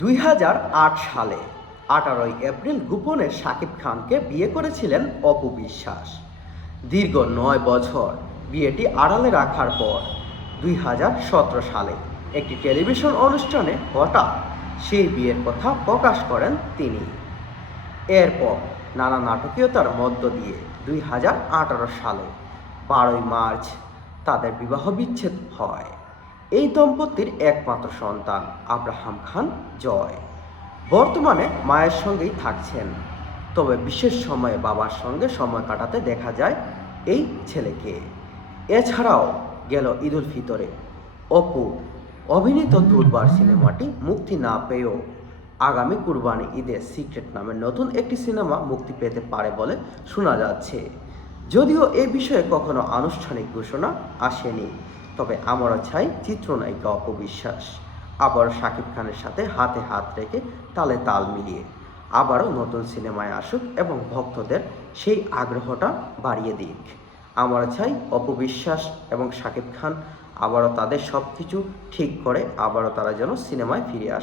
2008 সালে 18 এপ্রিল গোপনে শাকিব খানকে বিয়ে করেছিলেন অপু বিশ্বাস। দীর্ঘ 9 বছর বিয়েটি আড়ালে রাখার পর 2017 সালে একটি টেলিভিশন অনুষ্ঠানে হঠাৎ সেই বিয়ের কথা প্রকাশ করেন তিনি। এরপর নানা নাটকীয়তার মধ্য দিয়ে 2018 সালে 12 মার্চ তাদের বিবাহ বিচ্ছেদ হয়। এই দম্পতির একমাত্র সন্তান আব্রাহাম খান জয়। বর্তমানে মায়ের সঙ্গেই থাকছেন, তবে বিশেষ সময়ে বাবার সঙ্গে সময় কাটাতে দেখা যায় এই ছেলেকে। এছাড়াও গেল ঈদ উল ফিতরে অপু অভিনীত দুর্বার সিনেমাটি মুক্তি না পেয়েও আগামী কুরবানি ঈদে সিক্রেট নামের নতুন একটি সিনেমা মুক্তি পেতে পারে বলে শোনা যাচ্ছে। যদিও এ বিষয়ে কখনো আনুষ্ঠানিক ঘোষণা আসেনি, তবে আমরা চাই চিত্রনায়িকা অপু বিশ্বাস আবারও শাকিব খানের সাথে হাতে হাত রেখে তালে তাল মিলিয়ে আবারও নতুন সিনেমায় আসুক এবং ভক্তদের সেই আগ্রহটা বাড়িয়ে দিক। আমরা চাই অপু বিশ্বাস এবং শাকিব খান আবারও তাদের সব কিছু ঠিক করে আবারও তারা যেন সিনেমায় ফিরে আসে।